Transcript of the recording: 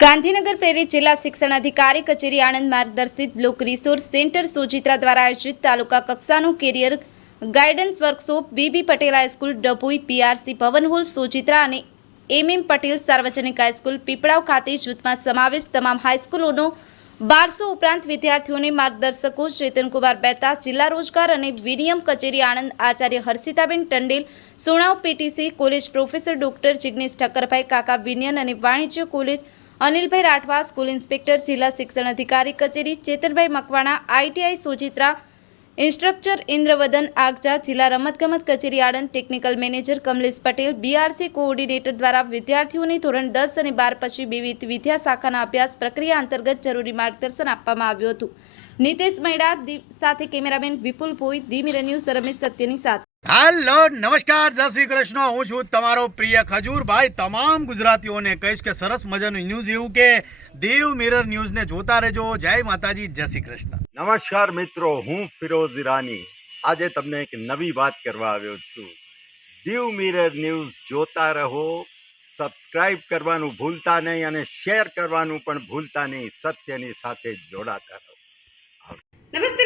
ગાંધીનગર પ્રેરિત જિલ્લા શિક્ષણ અધિકારી કચેરી આણંદ માર્ગદર્શિત બ્લોક રિસોર્સ સેન્ટર સોજિત્રા દ્વારા આયોજિત તાલુકા કક્ષાનું career guidance workshop BB Patel high school, Dabhoi, PRC ભવન હોલ સોજિત્રા અને એમ એમ પટેલ સાર્વજનિક હાઈસ્કૂલ, પીપળાવ ખાતે જૂથમાં સમાવેશ તમામ હાઈસ્કૂલોનો બારસો ઉપરાંત વિદ્યાર્થીઓને માર્ગદર્શકો ચેતનકુમાર બેતા જિલ્લા રોજગાર અને વિનિયમ કચેરી Anand Acharya Harshitaben Tandel, Sunav PTC college professor doctor Jignesh Thakkarbhai કાકા વિનયન અને વાણિજ્ય college Anilbhai Rathwa, school inspector, જિલ્લા શિક્ષણ અધિકારી, કચેરી, ચેતનભાઈ મકવાણા, આઈટીઆઈ સુચિત્રા, ઇન્સ્ટ્રક્ચર ઇન્દ્રવદન આગજા, જિલ્લા રમતગમત કચેરી Anand, technical manager Kamlesh Patel, BRC coordinator દ્વારા વિદ્યાર્થીઓને ધોરણ દસ અને બાર પછી વિવિધ વિદ્યા શાખાના અભ્યાસ પ્રક્રિયા અંતર્ગત જરૂરી માર્ગદર્શન આપવામાં આવ્યું હતું. નીતેશ મૈડા સાથે કેમેરામેન વિપુલ પોઈ ધી મિરર ન્યૂઝ રમેશ સત્યની સાથે. હેલો નમસ્કાર જય શ્રી કૃષ્ણ. હું છું તમારો પ્રિય ખજૂરભાઈ. તમામ ગુજરાતીઓને કહીશ કે સરસ મજાનું ન્યૂઝ એવું કે દેવ મિરર ન્યૂઝને જોતા રહેજો. જય માતાજી જય શ્રી કૃષ્ણ. નમસ્કાર મિત્રો હું ફિરોઝ ઈરાની. આજે તમને એક નવી વાત કરવા આવ્યો છું. દીવ મિરર ન્યૂઝ જોતા રહો સબસ્ક્રાઇબ કરવાનું ભૂલતા નહીં અને શેર કરવાનું પણ ભૂલતા નહીં. સત્યની સાથે જોડાતા રહો.